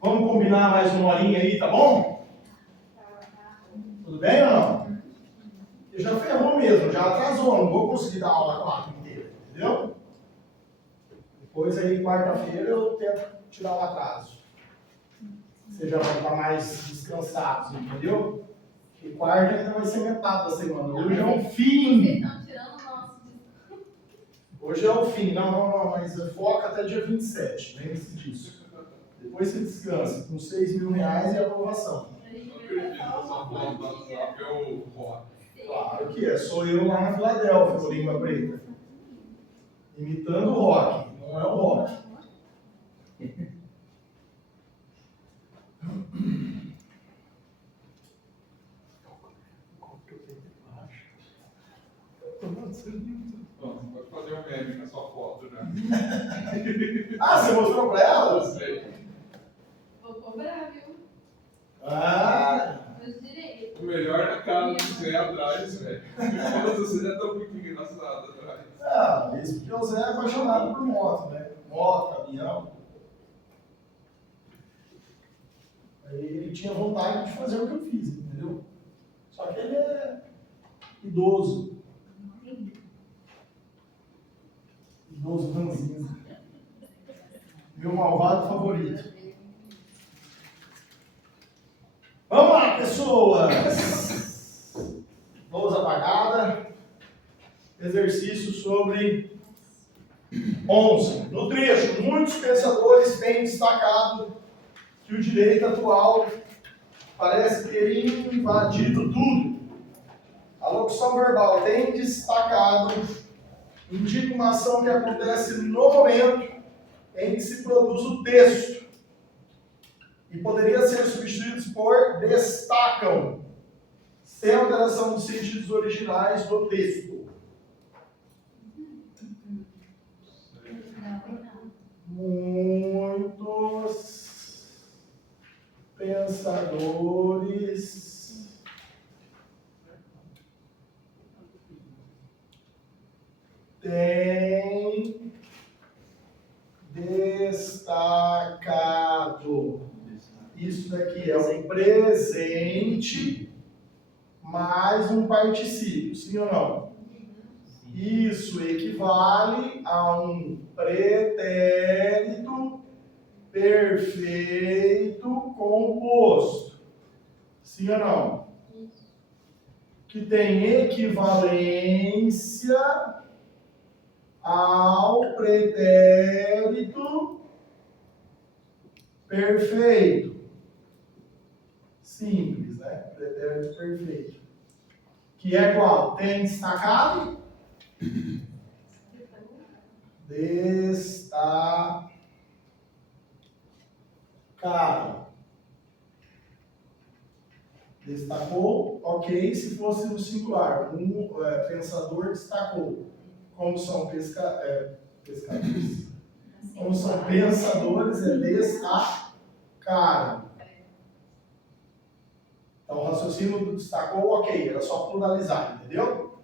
Vamos combinar mais uma horinha aí, tá bom? Tudo bem ou não? Eu já ferrou mesmo, já atrasou, não vou conseguir dar aula 4 inteira, entendeu? Depois aí, quarta-feira, eu tento tirar o atraso. Vocês já vão estar mais descansados, entendeu? E quarta ainda vai ser metade da semana. Hoje é o fim. Hoje é o fim. Não, mas foca até dia 27. Lembre-se disso. Depois você descansa. Com R$6.000 e a aprovação. Claro que é. Sou eu lá na Filadélfia, o Língua Preta. Imitando o rock. Não é o rock. Pode fazer um meme na sua foto, né? Ah, você mostrou pra ela? Vou cobrar, viu? Ah! O melhor na cara do Zé atrás, velho. O Zé tá muito engraçado atrás. Ah, isso porque o Zé é apaixonado por moto, né? Moto, caminhão. Aí ele tinha vontade de fazer o que eu fiz, entendeu? Só que ele é idoso. Idoso ranzinza. Meu malvado favorito. Vamos lá, pessoas! Luz apagada. Exercício sobre 11. No trecho, muitos pensadores têm destacado que o direito atual parece ter invadido tudo. A locução verbal tem destacado indica uma ação que acontece no momento em que se produz o texto e poderia ser substituídos por destacam, sem alteração dos sentidos originais do texto. Muitos pensadores têm destacado. Isso daqui é um presente mais um particípio, sim ou não? Isso equivale a um pretérito perfeito composto. Sim ou não? Que tem equivalência ao pretérito perfeito. Simples, né? Pretérito perfeito. Que é qual? Tem destacado? Destacado. Destacou, ok, se fosse no singular. Pensador destacou. Como são pescadores? Como são pensadores, é destacaram. Então, o raciocínio do destacou, ok, era só pluralizar, entendeu?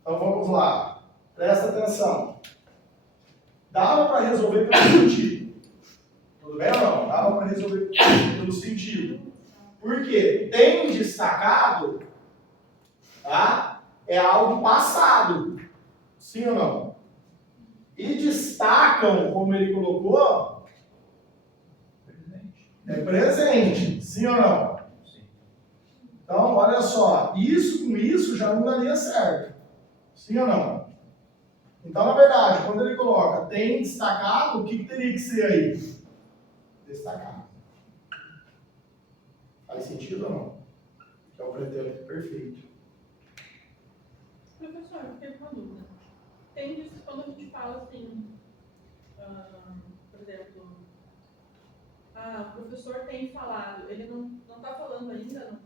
Então, vamos lá. Presta atenção. Dava para resolver pelo sentido. Tudo bem ou não? Dava para resolver pelo sentido. Por quê? Tem destacado, tá? É algo passado. Sim ou não? E destacam, como ele colocou, é presente. Sim ou não? Sim. Então, olha só. Isso com isso já não daria certo. Sim ou não? Então, na verdade, quando ele coloca tem destacado, o que teria que ser aí? Destacado. Faz sentido ou não? Que é o pretérito perfeito. Professor, eu fiquei com uma dúvida. Quando a gente fala assim, por exemplo, o professor tem falado, ele não está falando ainda, não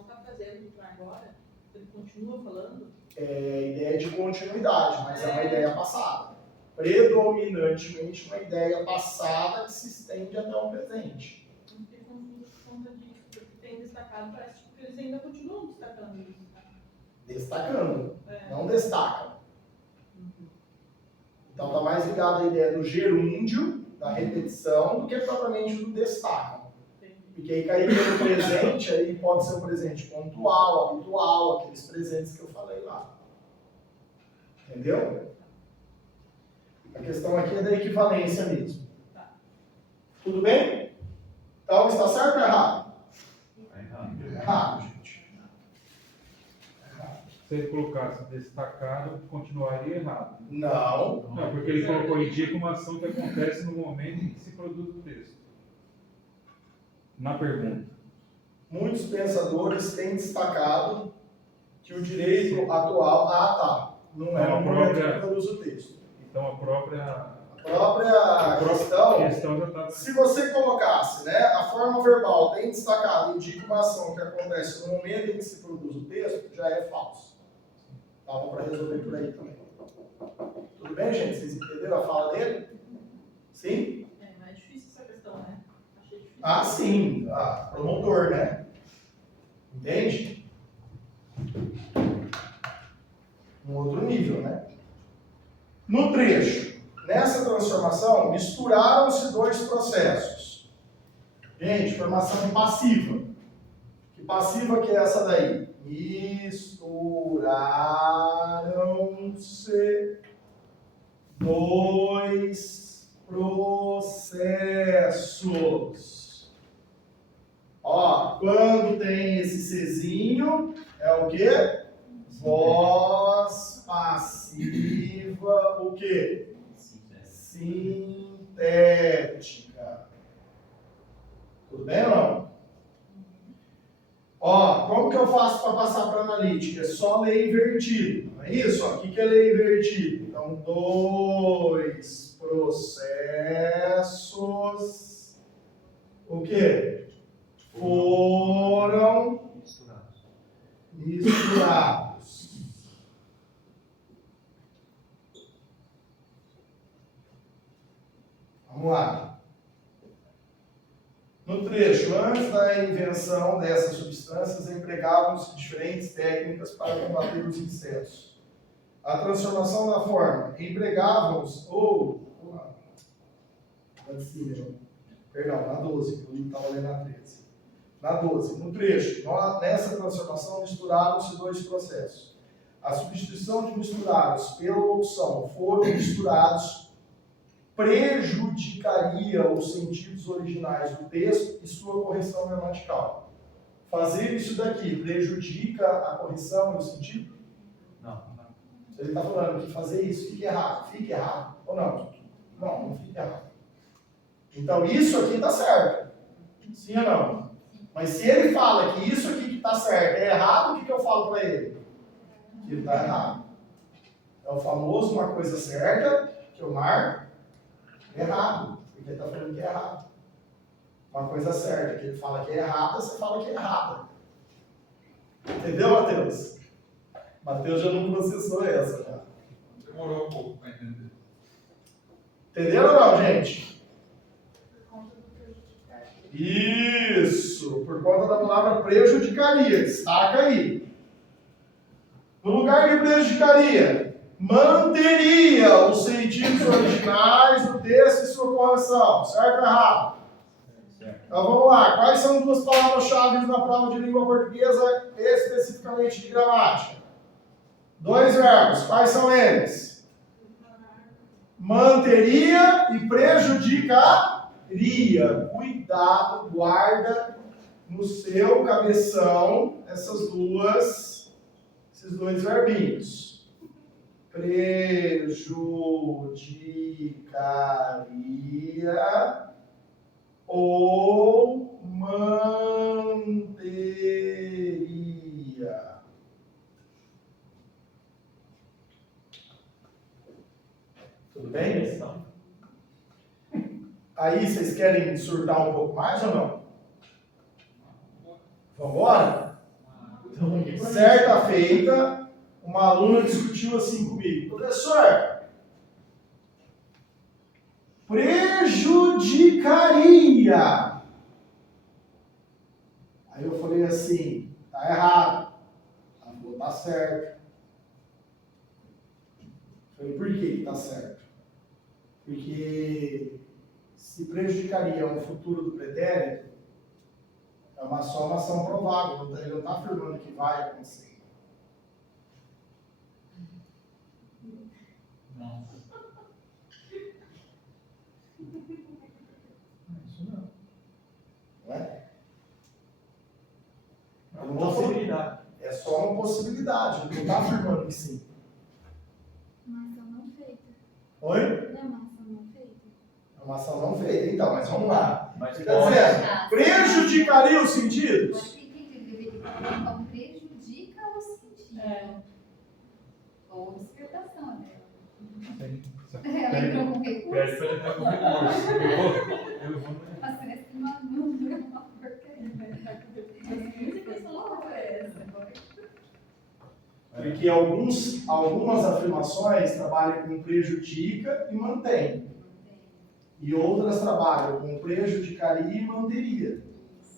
está fazendo o que vai agora, ele continua falando? É ideia de continuidade, mas é uma ideia passada. Predominantemente uma ideia passada que se estende até o presente. Eu fiquei confuso por conta disso, porque tem destacado, parece que eles ainda continuam destacando isso. Destacando, não destacam. Então está mais ligado à ideia do gerúndio, da repetição, do que propriamente do destaque. Porque aí cairia no presente, aí pode ser um presente pontual, habitual, aqueles presentes que eu falei lá. Entendeu? A questão aqui é da equivalência mesmo. Tudo bem? Então, está certo ou errado? Errado, gente. Errado. Se ele colocasse destacado, continuaria errado. Não. Não, porque ele colocou indica uma ação que acontece no momento em que se produz o texto. Na pergunta. Muitos pensadores têm destacado que o direito atual... Ah, tá. Não é no momento que produz o texto. Então a própria questão já está... Se você colocasse, né, a forma verbal tem destacado, indica uma ação que acontece no momento em que se produz o texto, já é falso. Dava para resolver por aí também. Tudo bem, gente? Vocês entenderam a fala dele? Sim? É mais difícil essa questão, né? Achei difícil. Ah, sim. Ah, promotor, né? Entende? Um outro nível, né? No trecho, nessa transformação, misturaram-se dois processos. Gente, formação passiva. Que passiva que é essa daí? Misturaram-se dois processos. Ó, quando tem esse Czinho, é o quê? Voz passiva, o quê? Sintética. Tudo bem ou não? Ó, como que eu faço para passar para analítica? É só ler invertido. Não é isso? O que é ler invertido? Então, dois processos. O quê? Foram misturados. Vamos lá. No trecho, antes da invenção dessas substâncias, empregavam-se diferentes técnicas para combater os insetos. A transformação da forma empregavam-se, perdão, na 12, que eu estava lendo na 13. Na 12, no trecho, nessa transformação misturaram-se dois processos. A substituição de misturados pela opção foram misturados prejudicaria os sentidos originais do texto e sua correção gramatical. Fazer isso daqui prejudica a correção e o sentido? Não. Ele está falando que fazer isso fica errado. Fica errado ou não? Não fica errado. Então isso aqui está certo. Sim ou não? Mas se ele fala que isso aqui que está certo é errado, o que eu falo para ele? Que ele está errado. É o famoso uma coisa certa que eu marco errado, porque ele está falando que é errado. Uma coisa certa que ele fala que é errada, você fala que é errada. Entendeu, Matheus? Matheus já não processou essa já. Demorou um pouco para entender. Entendeu ou não, gente? Isso, por conta da palavra prejudicaria. Destaca aí. No lugar de prejudicaria, manteria os sentidos originais do texto e sua correção. Certo ou errado? Então vamos lá. Quais são duas palavras-chave na prova de língua portuguesa, especificamente de gramática? Dois verbos. Quais são eles? Manteria e prejudicaria. Cuidado, guarda no seu cabeção esses dois verbinhos. Prejudicaria ou manteria. Tudo bem? Aí vocês querem surtar um pouco mais ou não? Vamos embora? Certa feita, uma aluna discutiu assim comigo: professor, prejudicaria. Aí eu falei assim: tá errado. Ela falou: tá certo. Eu falei: por que tá certo? Porque se prejudicaria o futuro do pretérito, é só uma ação provável, ele não está afirmando que vai acontecer. Não. Isso não. Não é? É uma possibilidade. É só uma possibilidade, ele não está afirmando que sim. Uma ação não feita. Oi? Não é uma ação não feita? É uma ação não feita, então, mas vamos lá. Mas Quer pode. dizer, prejudicaria os sentidos? Mas tem que entender como prejudica os sentidos. Ou observação, né? Ela entrou com recurso. Pede para entrar com recurso. Eu vou. Assim, esse manundo é uma porcaria. Porque algumas afirmações trabalham com prejudica e mantém. E outras trabalham com prejudicaria e manteria.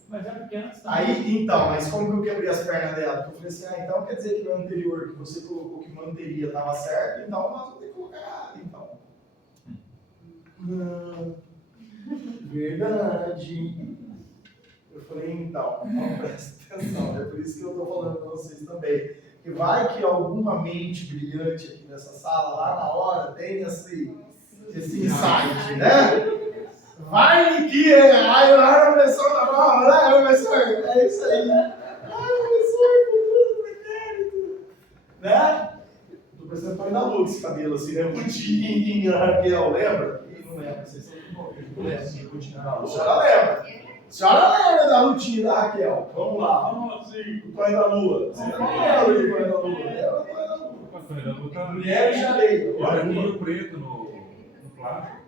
Mas é porque antes também. Aí, então, mas como que eu quebrei as pernas dela? Porque eu falei assim, então quer dizer que no anterior que você colocou que manteria estava certo, então nós vamos ter que colocar errado, então. Não. Verdade. Eu falei, então, não presta atenção, é por isso que eu estou falando para vocês também. Que vai que alguma mente brilhante aqui nessa sala, lá na hora, tem esse insight, né? Vai que aí lá na pressão da mão, né, professor? É isso aí. Professor, futuro pretérito. Né? Tô parecendo Tony da Lua esse cabelo assim, né? Rutinha, Raquel, lembra? Ih, não lembra, vocês são de novo, não lembra assim, Rutinha da Lua. A senhora lembra? A senhora lembra da Rutinha da Raquel? Vamos lá, vamos assim, o Tony da Lua. Você não lembra do Tony da Lua? Lembra do Tony da Lua? Mulher de areia. Olha aqui o preto no plástico.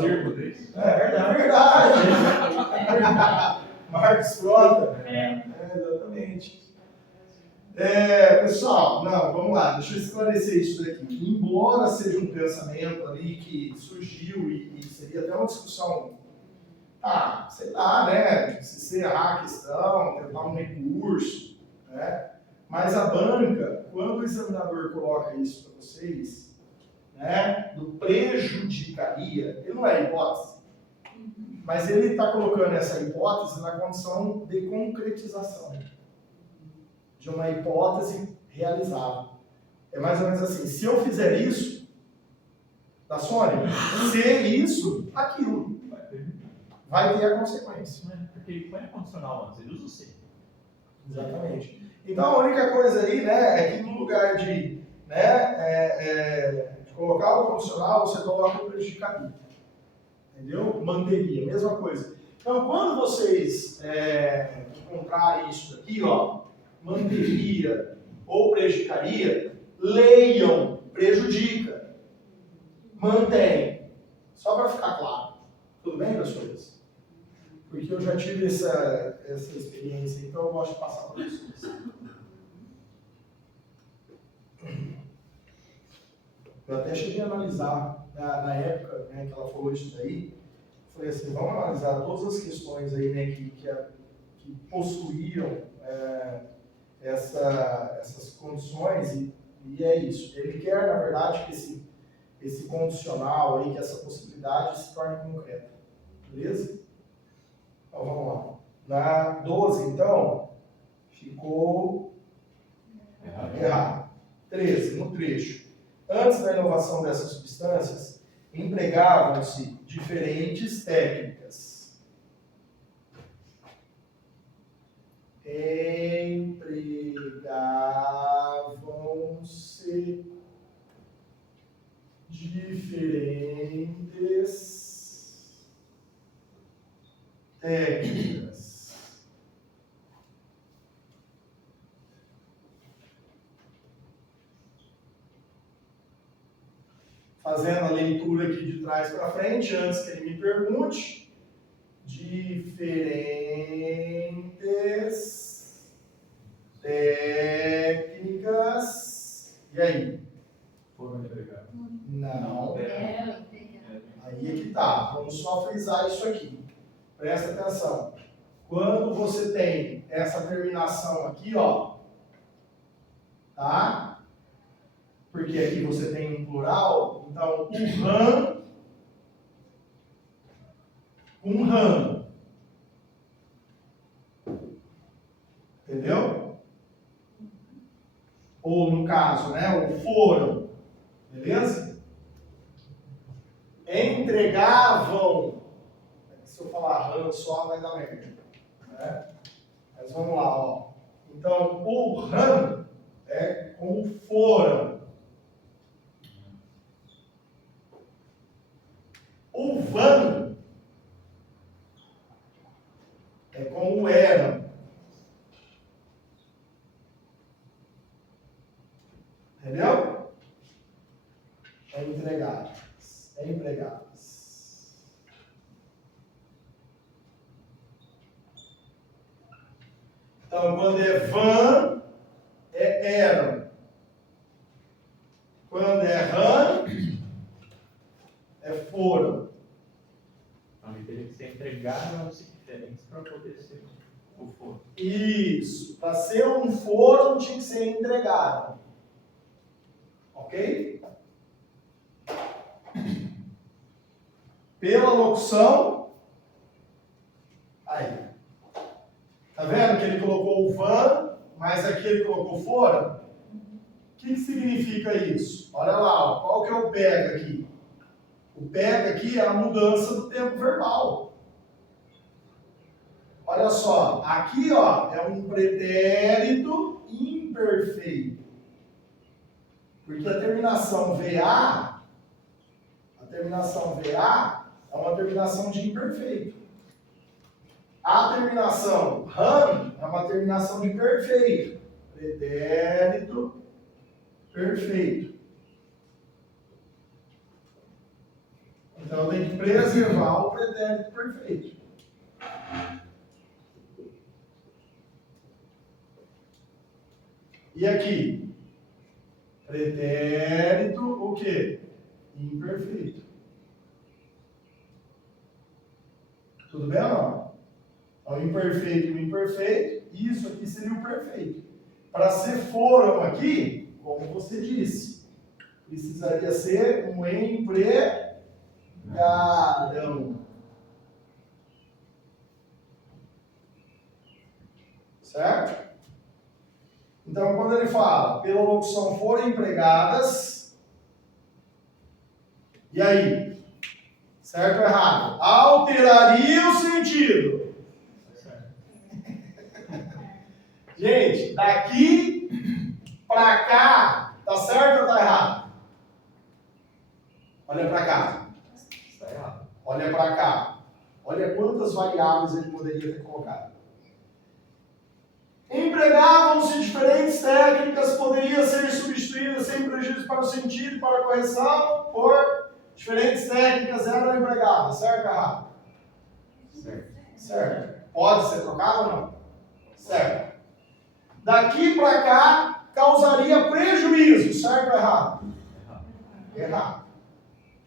Circo desse. É verdade. Marcos Frota. Exatamente. Pessoal, não, vamos lá, deixa eu esclarecer isso daqui. Embora seja um pensamento ali que surgiu e seria até uma discussão, sei lá, né? Se errar a questão, tentar um recurso, né? Mas a banca, quando o examinador coloca isso para vocês, né, do prejudicaria, ele não é hipótese, mas ele está colocando essa hipótese na condição de concretização de uma hipótese realizável. É mais ou menos assim, se eu fizer isso, da Sônia, ser isso, aquilo, vai ter a consequência. Porque ele põe a condicional antes, ele usa o C. Exatamente. Então a única coisa aí, né, é que no lugar de, de colocar o condicional, você coloca o prejudicaria. Entendeu? Manteria, mesma coisa. Então quando vocês encontrarem isso daqui, ó, manteria ou prejudicaria, leiam prejudica, mantém. Só para ficar claro. Tudo bem, pessoas? Porque eu já tive essa experiência, então eu gosto de passar para vocês. Eu até cheguei a analisar, na época, né, que ela falou isso daí, falei assim, vamos analisar todas as questões aí, né, que possuíam essas condições e é isso. Ele quer, na verdade, que esse condicional aí, que essa possibilidade se torne concreta. Beleza? Então, vamos lá. Na 12, então, ficou errado. 13, no trecho. Antes da inovação dessas substâncias, empregavam-se diferentes técnicas. Empregavam-se diferentes técnicas. Fazendo a leitura aqui de trás para frente, antes que ele me pergunte, diferentes técnicas. E aí? Foram empregados. Não. É. Aí é que tá. Vamos só frisar isso aqui. Presta atenção. Quando você tem essa terminação aqui, ó, tá? Porque aqui você tem um plural, então o RAM com RAM. Entendeu? Ou no caso, né, o foram. Beleza? Entregavam. Se eu falar RAM só, vai dar merda. Né? Mas vamos lá, ó. Então, o RAM é com o foram. O van é com o eram. Entendeu? É entregados. É empregados. Então, quando é van, é eram. Quando é ram, é foram. Então, ele teria que ser entregaram-se diferentes para poder ser o foram. Isso. Para ser um foram, tinha que ser entregado. Ok? Pela locução. Aí. Tá vendo que ele colocou o van, mas aqui ele colocou foram? O que significa isso? Olha lá, ó, qual que é o pega aqui? O pega aqui é a mudança do tempo verbal. Olha só, aqui ó, é um pretérito imperfeito. Porque a terminação VA é uma terminação de imperfeito. A terminação RAM é uma terminação de perfeito. Pretérito perfeito. Então eu tenho que preservar o pretérito perfeito. E aqui? Pretérito o quê? Imperfeito. Tudo bem ou não? Então, imperfeito e o imperfeito, isso aqui seria o perfeito. Para ser foram aqui, como você disse, precisaria ser um empregadão. Certo? Então, quando ele fala, pela locução foram empregadas, e aí? Certo ou errado? Alteraria o sentido. Gente, daqui para cá, tá certo ou tá errado? Olha para cá. Está errado. Olha para cá. Olha quantas variáveis ele poderia ter colocado. Empregavam-se diferentes técnicas, poderiam ser substituídas sem prejuízo para o sentido e para a correção, por diferentes técnicas eram empregadas, certo ou errado? Certo. Certo. Pode ser trocado ou não? Certo. Daqui para cá, causaria prejuízo, certo ou errado? Errado. Errado.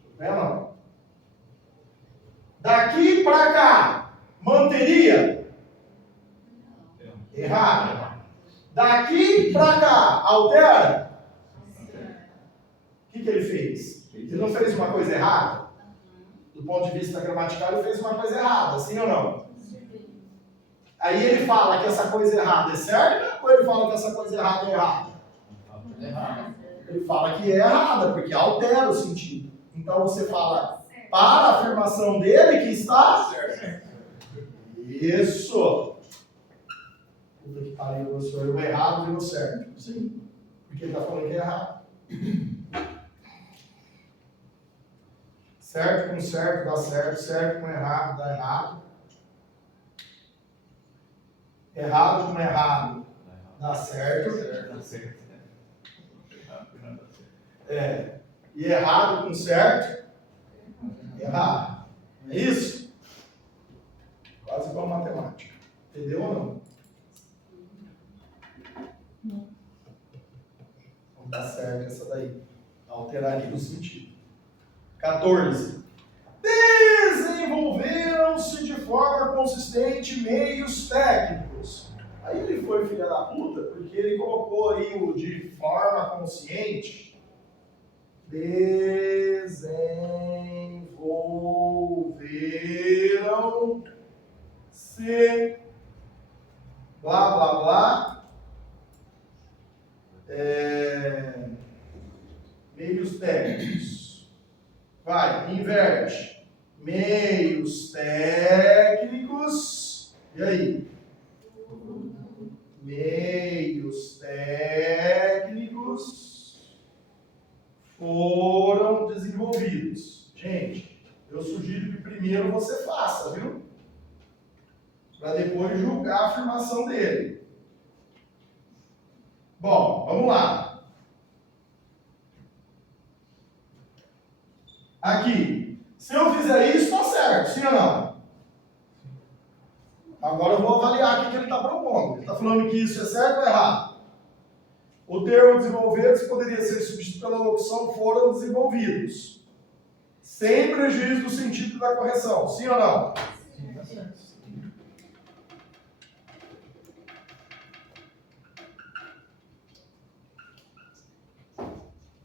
Tudo bem ou não? Daqui para cá, manteria? Errado. Daqui para cá, altera? O que ele fez? Ele não fez uma coisa errada? Do ponto de vista gramatical, ele fez uma coisa errada, sim ou não? Aí ele fala que essa coisa errada é certa ou ele fala que essa coisa errada é errada? Ele fala que é errada, porque altera o sentido. Então você fala para a afirmação dele que está certo. Isso. Puta que pariu, professor. O errado virou certo. Sim. Porque ele está falando que é errado. Certo com certo dá certo, certo com errado dá errado. Errado com errado dá certo. Dá certo. É. E errado com certo, errado. É isso? Quase igual a matemática. Entendeu ou não? Não dá certo essa daí. Alteraria o sentido. 14. Desenvolveram-se de forma consistente meios técnicos. Aí ele foi filha da puta, porque ele colocou aí o de forma consciente. Desenvolveram blá, blá, blá. Meios técnicos. Vai, inverte. Meios técnicos. E aí? Meios técnicos foram desenvolvidos. Gente, eu sugiro que primeiro você faça, viu? Para depois julgar a afirmação dele. Bom, vamos lá. Aqui. Se eu fizer isso, está certo, sim ou não? Agora eu vou avaliar o que ele está propondo. Ele está falando que isso é certo ou errado? O termo desenvolver poderia ser substituído pela locução foram desenvolvidos. Sem prejuízo do sentido da correção, sim ou não? Sim, tá certo.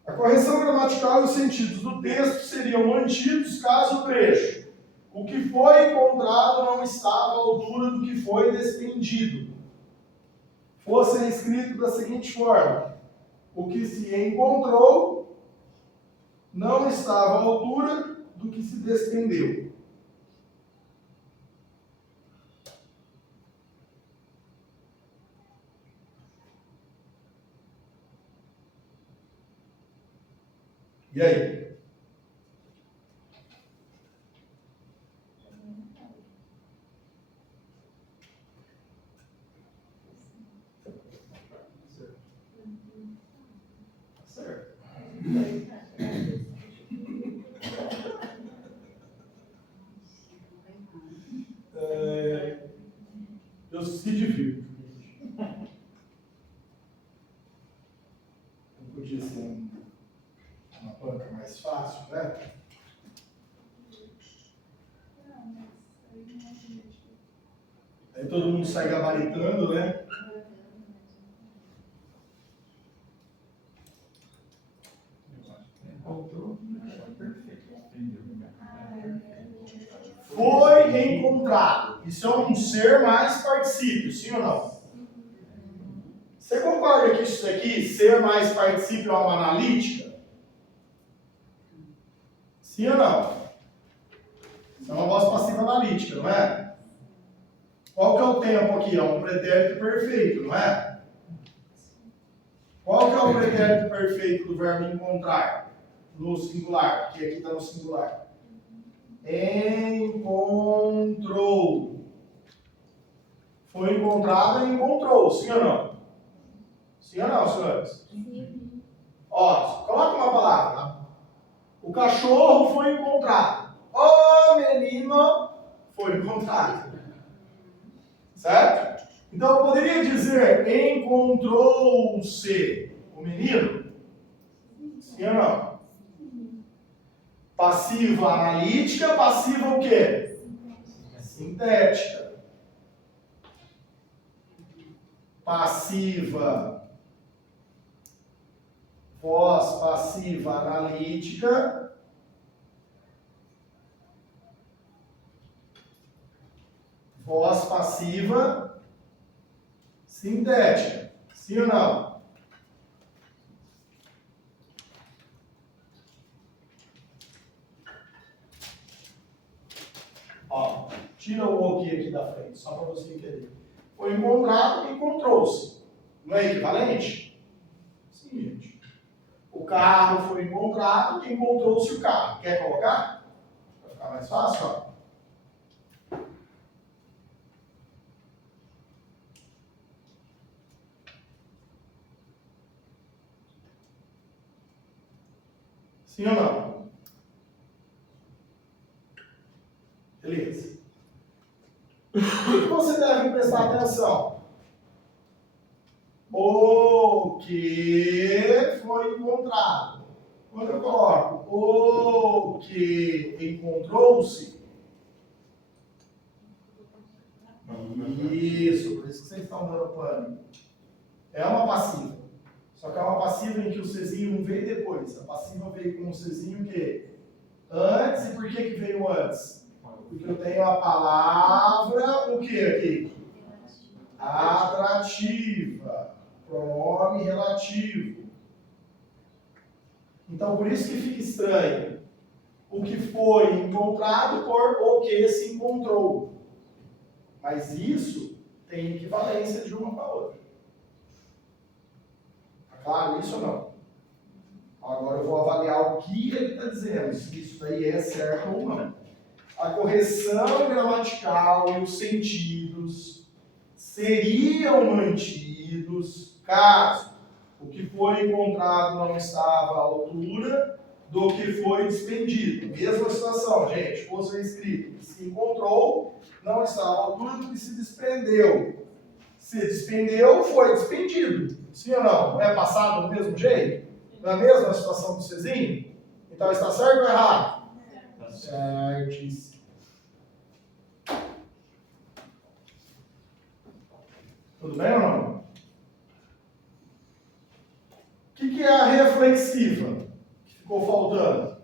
A correção gramatical e os sentidos do texto seriam mantidos caso o trecho. O que foi encontrado não estava à altura do que foi despendido. Fosse escrito da seguinte forma: o que se encontrou não estava à altura do que se despendeu. E aí? Certo. Eu se divirto. Não podia ser uma banca mais fácil, né? Aí todo mundo sai gabaritando, né? Encontrou, perfeito. Foi encontrado. Isso é um ser mais particípio, sim ou não? Você concorda que isso aqui, ser mais particípio, é uma analítica? Sim ou não? Isso é uma voz passiva analítica, não é? Qual que é o tempo aqui? É um pretérito perfeito, não é? Qual que é o pretérito perfeito do verbo encontrar? No singular, que aqui está no singular. Encontrou. Foi encontrado e encontrou, sim ou não? Sim ou não, senhores? Sim. Ó, coloca uma palavra. O cachorro foi encontrado. O menino foi encontrado. Certo? Então eu poderia dizer encontrou-se o menino? Sim ou não? Passiva analítica, passiva o quê? Sintética. Passiva, voz passiva analítica. Voz passiva sintética. Sim ou não? Ó, tira o ok aqui da frente, só para você entender. Foi encontrado e encontrou-se. Não é equivalente? Sim, gente. O carro foi encontrado e encontrou-se o carro. Quer colocar? Vai ficar mais fácil, ó. Sim ou não? Beleza. O que você deve prestar atenção? O que foi encontrado. Quando eu coloco o que encontrou-se, isso, por isso que vocês estão dando pânico. É uma passiva. Só que é uma passiva em que o Czinho não veio depois. A passiva veio com o Czinho que antes. E por que veio antes? Porque eu tenho a palavra, o que aqui? atrativa. Pronome relativo. Então, por isso que fica estranho. O que foi encontrado por o que se encontrou. Mas isso tem equivalência de uma para a outra. Tá claro isso ou não? Agora eu vou avaliar o que ele está dizendo, se isso daí é certo ou não. A correção gramatical e os sentidos seriam mantidos caso o que foi encontrado não estava à altura do que foi despendido. Mesma situação, gente, fosse escrito que se encontrou, não estava à altura do que se desprendeu. Se despendeu, foi despendido. Sim ou não? Não é passado do mesmo jeito? Na mesma situação do Cezinho? Então está certo ou errado? Certíssimo. Tudo bem ou não? O que é a reflexiva? Que ficou faltando.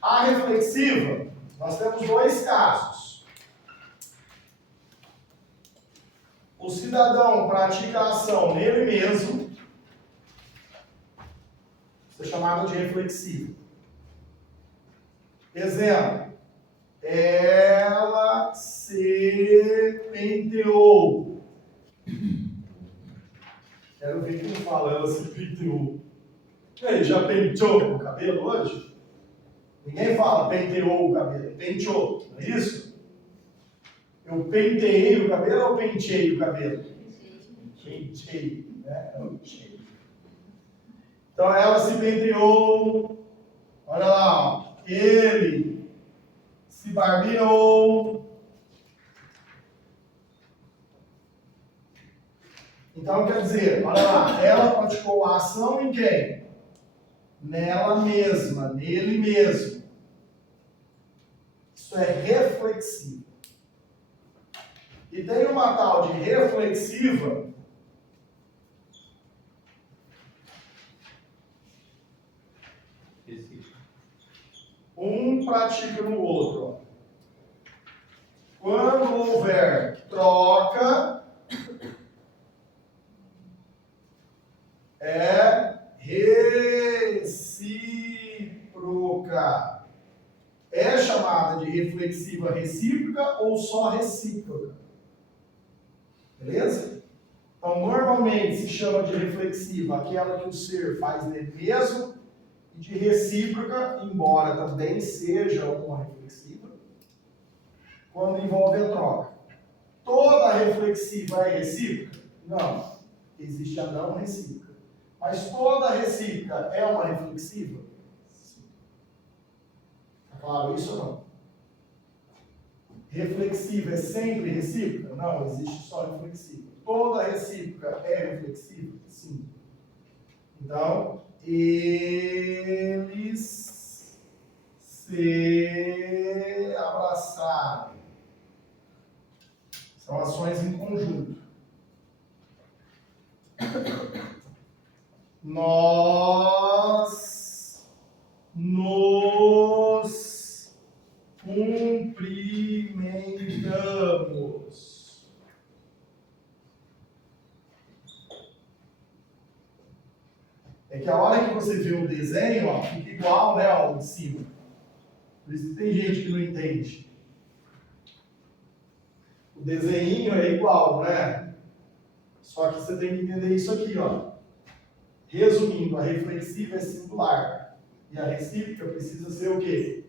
A reflexiva, nós temos dois casos. O cidadão pratica a ação nele mesmo, isso é chamado de reflexivo. Exemplo, ela se penteou. Quero ver quem fala, ela se penteou. E aí, já penteou o cabelo hoje? Ninguém fala penteou o cabelo, penteou, não é isso? Eu penteei o cabelo ou penteei o cabelo? Penteei, né? Penteei. Então ela se penteou, olha lá, ó. Ele se barbeou. Então quer dizer, olha lá, ela praticou a ação em quem? Nela mesma, nele mesmo. Isso é reflexivo. E tem uma tal de reflexiva um pratica no outro. Ó. Quando houver troca, é recíproca. É chamada de reflexiva recíproca ou só recíproca? Beleza? Então, normalmente se chama de reflexiva aquela que o ser faz nele mesmo, e de recíproca, embora também seja uma reflexiva, quando envolve a troca. Toda reflexiva é recíproca? Não. Existe a não recíproca. Mas toda recíproca é uma reflexiva? Sim. Está claro isso ou não? Reflexiva é sempre recíproca? Não, existe só reflexiva. Toda recíproca é reflexiva? Sim. Então, eles se abraçaram. São ações em conjunto. Nós nos cumprimentamos. É que a hora que você vê o desenho, ó, fica igual, né, ó, de cima. Por isso que tem gente que não entende. O desenho é igual, né? Só que você tem que entender isso aqui, ó. Resumindo, a reflexiva é singular. E a recíproca precisa ser o quê?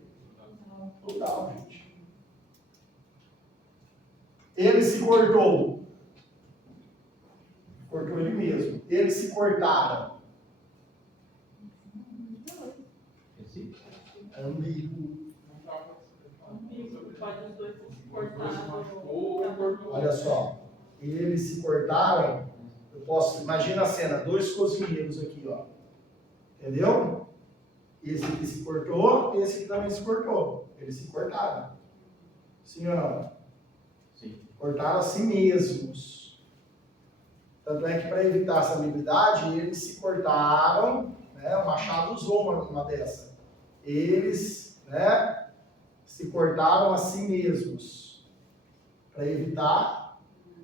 Total, gente. Ele se cortou. Cortou ele mesmo. Eles se cortaram. Ambíguo. Pode os dois se cortar. Olha só. Eles se cortaram. Eu posso. Imagina a cena: dois cozinheiros aqui, ó. Entendeu? Esse aqui se cortou, esse aqui também se cortou. Eles se cortaram. Sim ou não? Sim. Cortaram a si mesmos. Tanto é que, para evitar essa ambiguidade, eles se cortaram, né? O Machado usou uma dessa. Eles, né, Se cortaram a si mesmos. Para evitar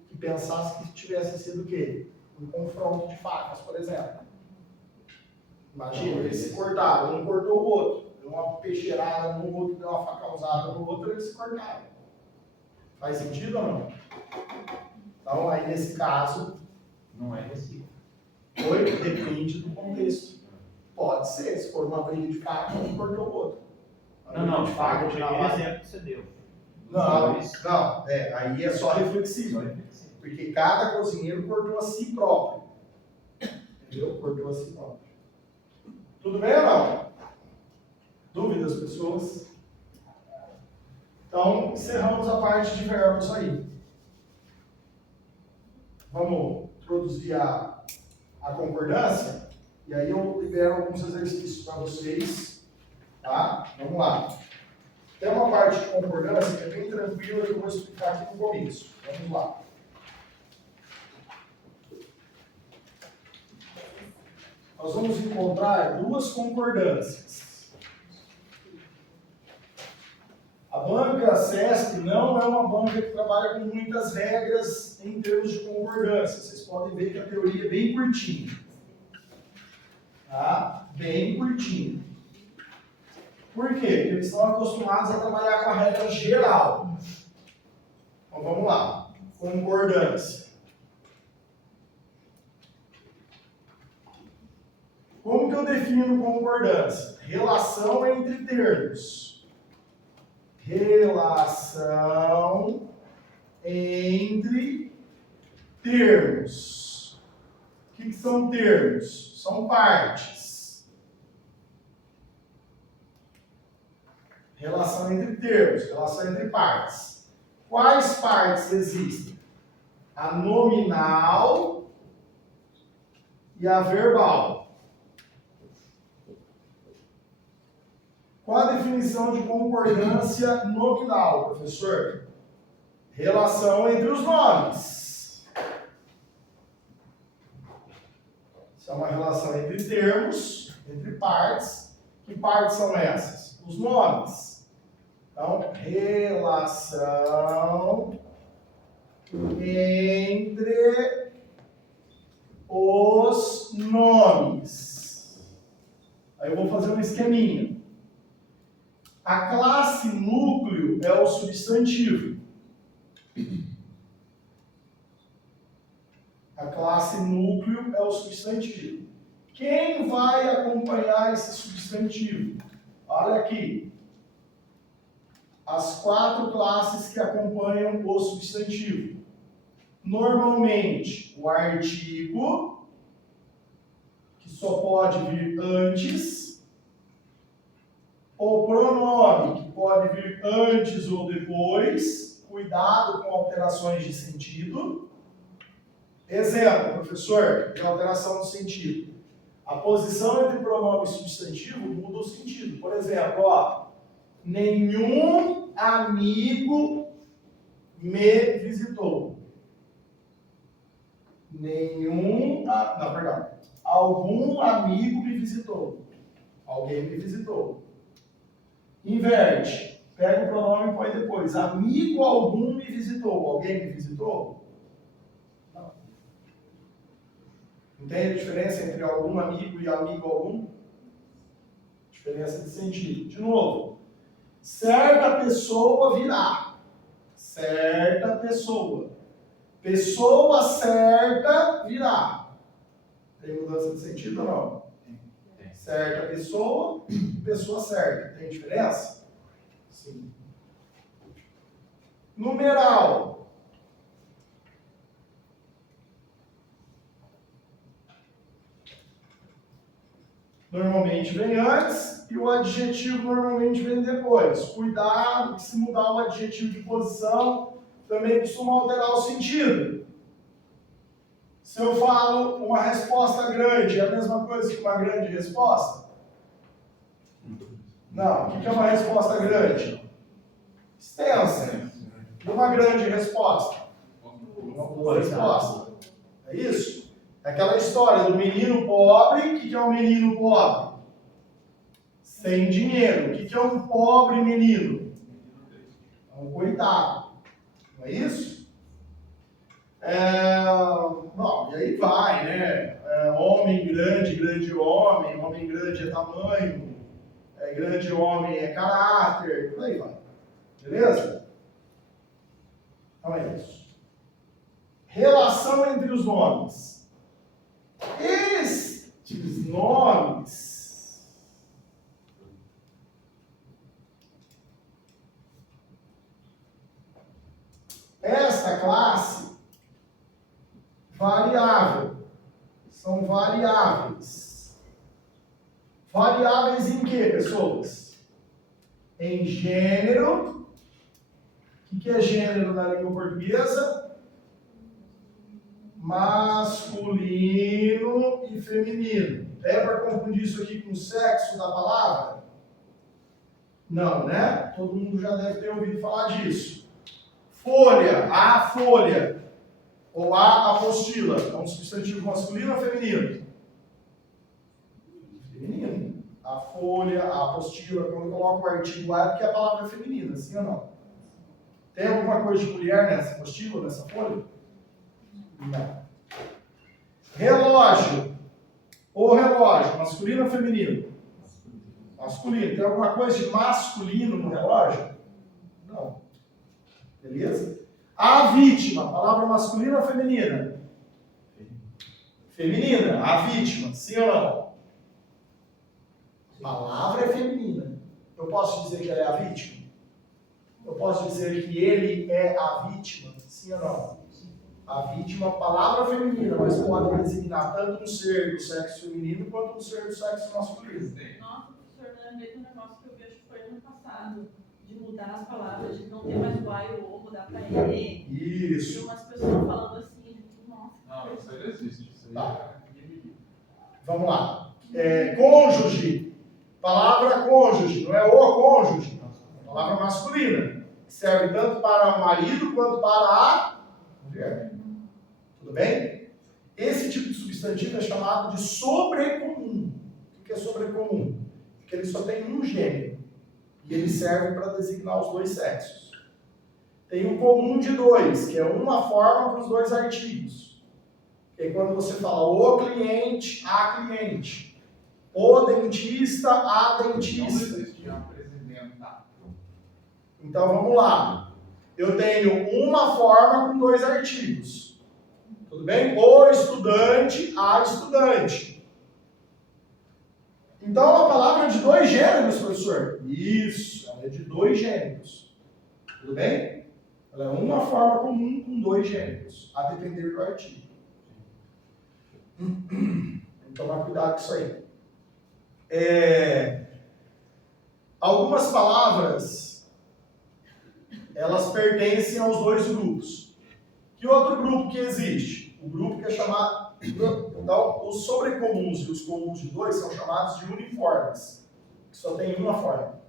que pensasse que tivesse sido o quê? Um confronto de facas, por exemplo. Imagina, eles se cortaram, um cortou o outro. Deu uma peixeirada no outro, deu uma facãozada no outro, eles se cortaram. Faz sentido ou não? Então, aí nesse caso, Não é recíproco. depende do contexto. Pode ser, se for uma briga de faca, um cortou o outro. Não, de faca, de o navalha. exemplo que você deu. Não, Dois. não, aí é só reflexivo. Porque cada cozinheiro cortou a si próprio. Entendeu? Cortou a si próprio. Tudo bem ou não? Dúvidas, pessoas? Então, encerramos a parte de verbos aí. Vamos introduzir a concordância? E aí eu libero alguns exercícios para vocês. Tá? Vamos lá. Tem uma parte de concordância que é bem tranquila que eu vou explicar aqui no começo. Vamos lá. Nós vamos encontrar duas concordâncias. A banca CESP não é uma banca que trabalha com muitas regras em termos de concordância. Vocês podem ver que a teoria é bem curtinha. Tá? Bem curtinha. Por quê? Porque eles estão acostumados a trabalhar com a regra geral. Então vamos lá. Concordância. Como que eu defino concordância? Relação entre termos. Relação entre termos. O que são termos? São partes. Relação entre termos, relação entre partes. Quais partes existem? A nominal e a verbal. Qual a definição de concordância nominal, professor? Relação entre os nomes. Isso é uma relação entre termos, entre partes. Que partes são essas? Os nomes. Então, relação entre os nomes. Aí eu vou fazer um esqueminha. A classe núcleo é o substantivo. A classe núcleo é o substantivo. Quem vai acompanhar esse substantivo? Olha aqui. As 4 classes que acompanham o substantivo. Normalmente, o artigo, que só pode vir antes. O pronome, que pode vir antes ou depois. Cuidado com alterações de sentido. Exemplo, professor, de alteração de sentido. A posição entre pronome e substantivo muda o sentido. Por exemplo, ó, nenhum amigo me visitou. Algum amigo me visitou. Alguém me visitou. Inverte. Pega o pronome e põe depois. Amigo algum me visitou. Alguém me visitou? Não. Entende a diferença entre algum amigo e amigo algum? Diferença de sentido. De novo. Certa pessoa virá. Certa pessoa. Pessoa certa virá. Tem mudança de sentido ou não? Tem. Certa pessoa, pessoa certa. Tem diferença? Sim. Numeral. Normalmente vem antes e o adjetivo normalmente vem depois. Cuidado que se mudar o adjetivo de posição, também costuma alterar o sentido. Se eu falo uma resposta grande, é a mesma coisa que uma grande resposta? Não. O que é uma resposta grande? Extensa. E uma grande resposta? Uma boa resposta. É isso? É aquela história do menino pobre. O que é um menino pobre? Sem dinheiro. O que é um pobre menino? Então, coitado. Não é isso? Bom, e aí vai, né? Homem grande, grande homem. Homem grande é tamanho. Grande homem é caráter. Por aí vai. Beleza? Então é isso. Relação entre os nomes. Estes nomes esta classe variável são variáveis. Variáveis em quê, pessoas? Em gênero. O que é gênero na língua portuguesa? Masculino e feminino. É para confundir isso aqui com o sexo da palavra? Não, né? Todo mundo já deve ter ouvido falar disso. Folha, a folha, ou a apostila, é um substantivo masculino ou feminino? Feminino. A folha, a apostila, quando eu coloco o artigo a, é porque a palavra é feminina, sim ou não? Tem alguma coisa de mulher nessa apostila, nessa folha? Não. Relógio. O relógio, masculino ou feminino? Masculino. Tem alguma coisa de masculino no relógio? Não. Beleza? A vítima, palavra masculina ou feminina? Feminina. A vítima, sim ou não? A palavra é feminina. Eu posso dizer que ela é a vítima? Eu posso dizer que ele é a vítima? Sim ou não? A vítima, palavra feminina, mas pode designar tanto um ser do sexo feminino quanto um ser do sexo masculino. Nossa, professor, eu lembrei de um negócio que eu vi, acho que foi ano passado, de mudar as palavras, de não ter mais o A e o O, mudar para E. Isso. E umas pessoas falando assim, nossa. Não, isso aí não existe. Isso aí Tá. é... Vamos lá. Cônjuge. Palavra cônjuge, não é o cônjuge. É palavra masculina. Serve tanto para o marido quanto para a mulher. Tudo bem? Esse tipo de substantivo é chamado de sobrecomum. O que é sobrecomum? Porque ele só tem um gênero. E ele serve para designar os dois sexos. Tem o comum de dois, que é uma forma para os dois artigos. Que é quando você fala o cliente, a cliente. O dentista, a Não dentista. existe a presidenta. Então vamos lá. Eu tenho uma forma com dois artigos. Tudo bem? O estudante, a estudante. Então é uma palavra de dois gêneros, professor. Isso, ela é de dois gêneros. Tudo bem? Ela é uma forma comum com dois gêneros, a depender do artigo. Então tomar cuidado com isso aí. Algumas palavras, elas pertencem aos dois grupos. Que outro grupo que existe? O grupo que é chamado... Então, os sobrecomuns e os comuns de dois são chamados de uniformes, que só tem uma forma.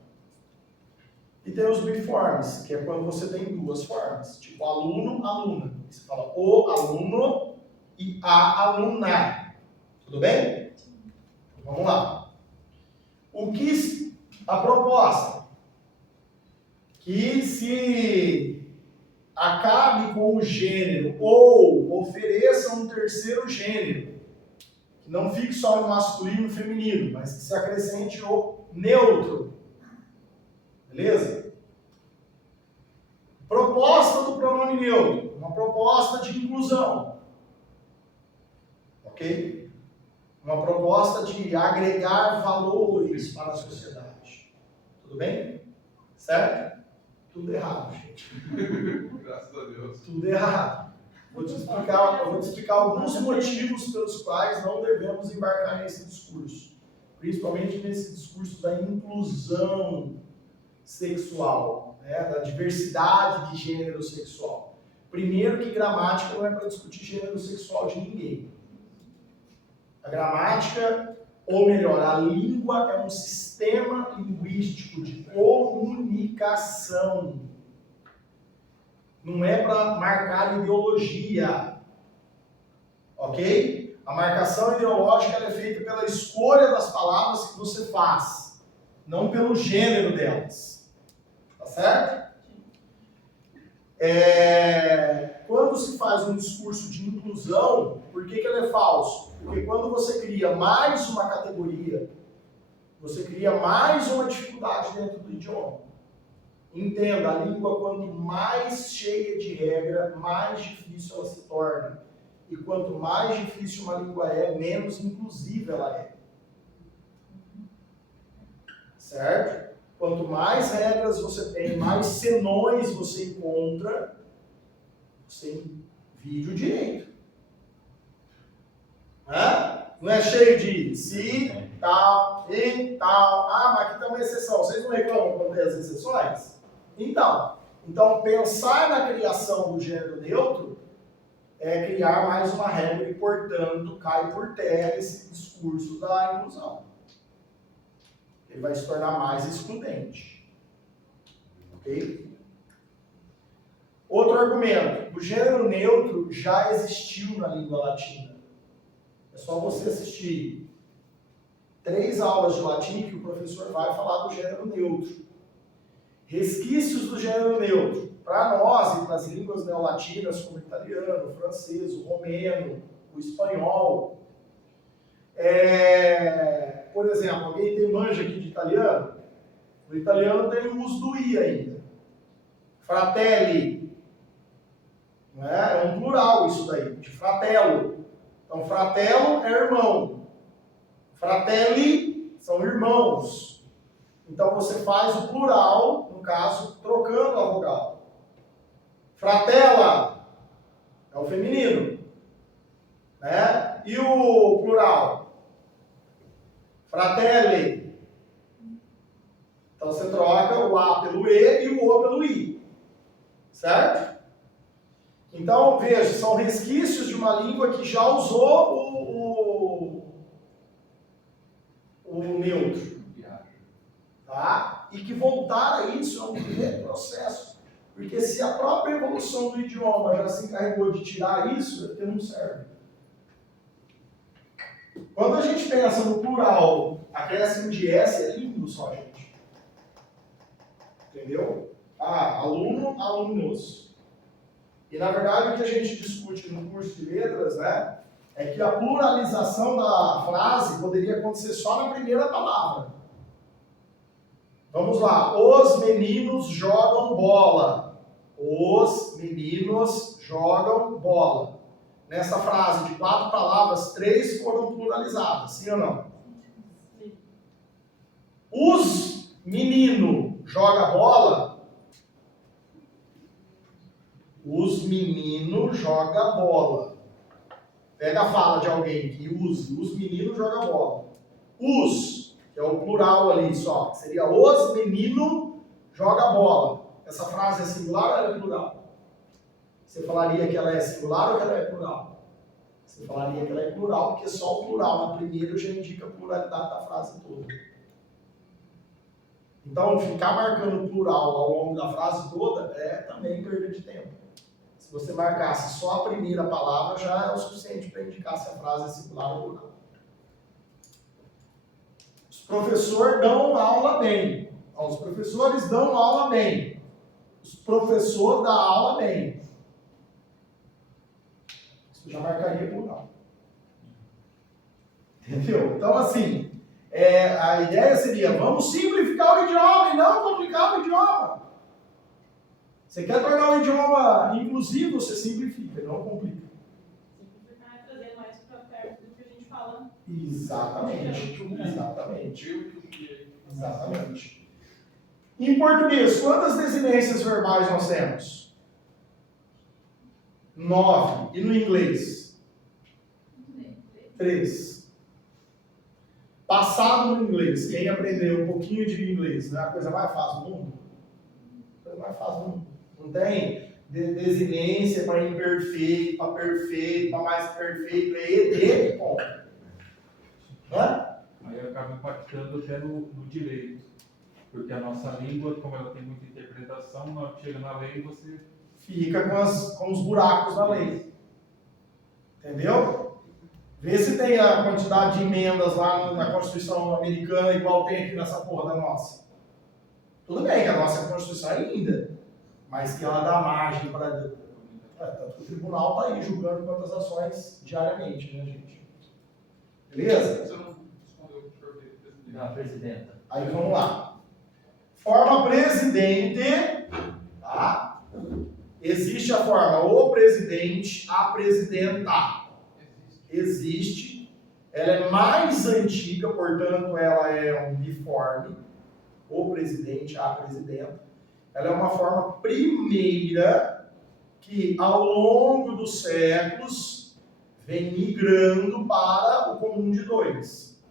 E tem os biformes, que é quando você tem duas formas, tipo aluno, aluna. Você fala o aluno e a aluna. Tudo bem? Então, vamos lá. A proposta? Que se acabe com o gênero ou ofereça um terceiro gênero, que não fique só no masculino e no feminino, mas que se acrescente o neutro. Beleza? Proposta do pronome neutro, uma proposta de inclusão. Ok? Uma proposta de agregar valores para a sociedade. Tudo bem? Certo? Tudo errado, gente. Graças a Deus. Tudo errado. Eu vou te explicar alguns motivos pelos quais não devemos embarcar nesse discurso. Principalmente nesse discurso da inclusão sexual, né? Da diversidade de gênero sexual. Primeiro que gramática não é para discutir gênero sexual de ninguém. A gramática, ou melhor, a língua é um sistema linguístico de comunicação. Não é para marcar ideologia. Ok? A marcação ideológica ela é feita pela escolha das palavras que você faz, não pelo gênero delas. Tá certo? Quando se faz um discurso de inclusão, por que ele é falso? Porque quando você cria mais uma categoria, você cria mais uma dificuldade dentro do idioma. Entenda, a língua, quanto mais cheia de regra, mais difícil ela se torna. E quanto mais difícil uma língua é, menos inclusiva ela é. Certo? Quanto mais regras você tem, mais senões você encontra, você vive o direito. Não é cheio de se, tal, e tal. Ah, mas aqui tem uma exceção. Vocês não reclamam quando tem as exceções? Então, pensar na criação do gênero neutro é criar mais uma regra e, portanto, cai por terra esse discurso da inclusão. Ele vai se tornar mais excludente. Ok? Outro argumento. O gênero neutro já existiu na língua latina. É só você assistir 3 aulas de latim que o professor vai falar do gênero neutro. Resquícios do gênero neutro. Para nós e para as línguas neolatinas, como o italiano, o francês, o romeno, o espanhol. Por exemplo, alguém tem manja aqui de italiano? No italiano tem o uso do i ainda. Fratelli. Não é? É um plural isso daí, de fratello. Então, fratello é irmão. Fratelli são irmãos. Então, você faz o plural, no caso, trocando a vogal. Fratella é o feminino. Né? E o plural? Fratelli. Então, você troca o A pelo E e o O pelo I. Certo? Então, veja, são resquícios de uma língua que já usou o neutro. Tá? E que voltar a isso é um grande processo. Porque se a própria evolução do idioma já se encarregou de tirar isso, é porque não serve. Quando a gente pensa no plural, acréscimo de S é lindo só, gente. Entendeu? Aluno, alunos. E, na verdade, o que a gente discute no curso de letras, né, é que a pluralização da frase poderia acontecer só na primeira palavra. Vamos lá. Os meninos jogam bola. Os meninos jogam bola. Nessa frase de 4 palavras, 3 foram pluralizadas. Sim ou não? Sim. Os meninos jogam bola. Os meninos jogam bola. Pega a fala de alguém que use. Os meninos jogam bola. Os, que é o plural ali só. Que seria os meninos jogam bola. Essa frase é singular ou ela é plural? Você falaria que ela é singular ou que ela é plural? Você falaria que ela é plural, porque só o plural na primeira já indica a pluralidade da frase toda. Então, ficar marcando plural ao longo da frase toda é também perda de tempo. Se você marcasse só a primeira palavra, já é o suficiente para indicar se a frase é singular ou plural. Os professores dão aula bem. Os professores dão aula bem. Os professores dão aula bem. Isso já marcaria plural. Entendeu? Então, assim, a ideia seria, vamos simplificar o idioma e não complicar o idioma. Você quer tornar o idioma inclusivo, você simplifica, não complica. Simplificar é trazer mais para perto do que a gente fala. Exatamente. Em português, quantas desinências verbais nós temos? 9. E no inglês? 3. Passado no inglês. Quem aprendeu um pouquinho de inglês, não é a coisa mais fácil do mundo? A coisa mais fácil do mundo. Não tem desinência para imperfeito, para perfeito, para mais perfeito. É ED, ponto. Hã? Aí acaba impactando até no direito. Porque a nossa língua, como ela tem muita interpretação, chega na lei e você... Fica com os buracos da lei. Entendeu? Vê se tem a quantidade de emendas lá na Constituição americana igual tem aqui nessa porra da nossa. Tudo bem que a nossa Constituição é linda, mas que ela dá margem para... tanto que o tribunal está aí julgando quantas ações diariamente, né, gente? Beleza? Você não respondeu o senhor presidente. Da presidenta. Aí vamos lá. Forma presidente, tá? Existe a forma o presidente, a presidenta. Existe. Ela é mais antiga, portanto, ela é um biforme. O presidente, a presidenta. Ela é uma forma primeira que, ao longo dos séculos, vem migrando para o comum de dois.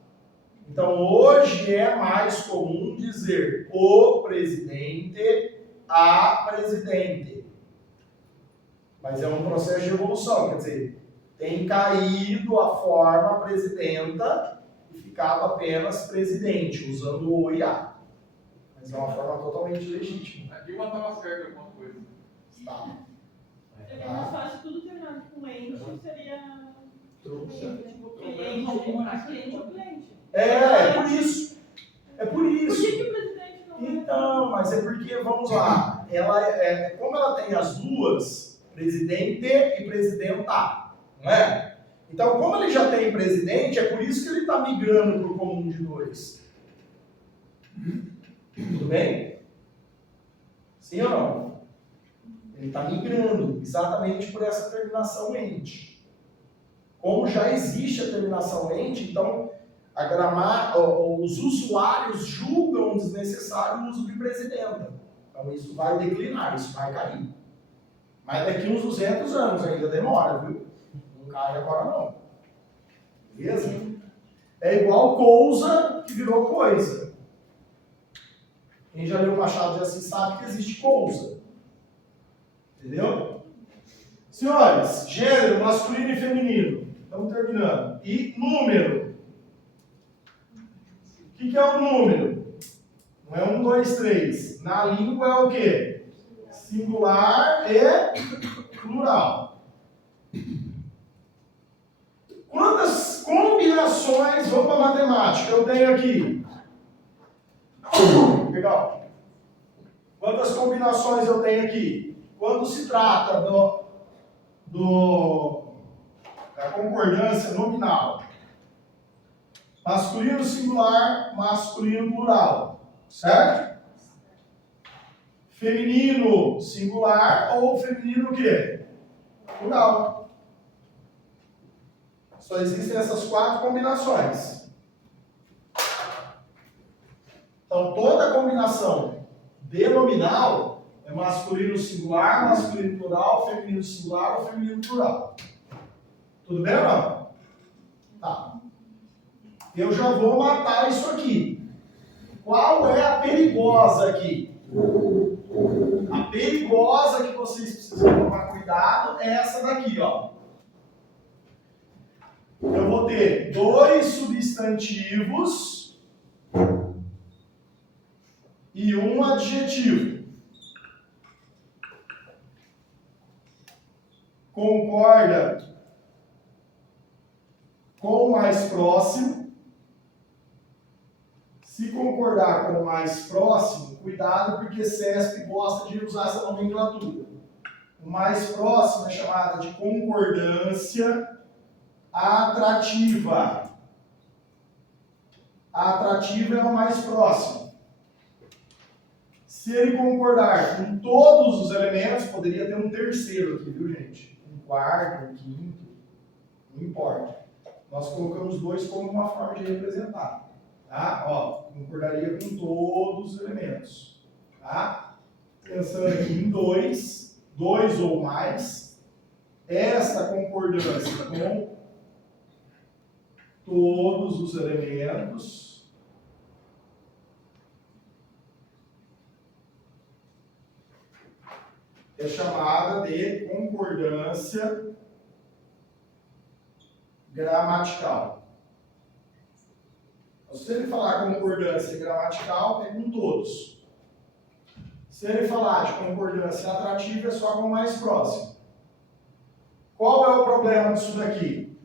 Então, hoje é mais comum dizer o presidente, a presidente. Mas é um processo de evolução, quer dizer, tem caído a forma presidenta e ficava apenas presidente, usando o e a. Mas é uma forma totalmente legítima. Aqui uma estava certa alguma coisa. Tá? Seria mais fácil tudo terminado com ente, seria Cliente. cliente ou cliente. É por isso. É por Por isso. que o presidente não é? Então, mas é porque, vamos lá, como ela tem as duas, presidente e presidenta, não é? Então, como ele já tem presidente, é por isso que ele está migrando para o comum de dois. Tudo bem? Sim ou não? Ele está migrando exatamente por essa terminação ente. Como já existe a terminação ente, então os usuários julgam desnecessário o uso de presidenta. Então isso vai declinar, isso vai cair. Mas daqui uns 200 anos ainda demora, viu? Não cai agora não. Beleza? É igual coisa que virou coisa. Quem já leu Machado de Assis sabe que existe coisa. Entendeu? Senhores, gênero masculino e feminino. Estamos terminando. E número. O que é o número? Não é 1, 2, 3. Na língua é o quê? Singular e plural. Quantas combinações, vamos para a matemática, eu tenho aqui? Legal. Quantas combinações eu tenho aqui? Quando se trata da concordância nominal. Masculino singular, masculino plural. Certo? Feminino singular ou feminino o quê? Plural. Só existem essas 4 combinações. Então, toda combinação denominal é masculino singular, masculino plural, feminino singular ou feminino plural. Tudo bem ou não? Tá. Eu já vou matar isso aqui. Qual é a perigosa aqui? A perigosa que vocês precisam tomar cuidado é essa daqui, ó. Eu vou ter 2 substantivos e 1 adjetivo. Concorda com o mais próximo. Se concordar com o mais próximo, cuidado porque CESP gosta de usar essa nomenclatura. O mais próximo é chamada de concordância atrativa. A atrativa é o mais próximo. Se ele concordar com todos os elementos, poderia ter um terceiro aqui, viu, gente? Um quarto, um quinto, não importa. Nós colocamos 2 como uma forma de representar. Tá? Ó, concordaria com todos os elementos. Tá? Pensando aqui em 2 ou mais, esta concordância com todos os elementos é chamada de concordância gramatical. Se ele falar concordância gramatical, é com todos. Se ele falar de concordância atrativa, é só com o mais próximo. Qual é o problema disso daqui?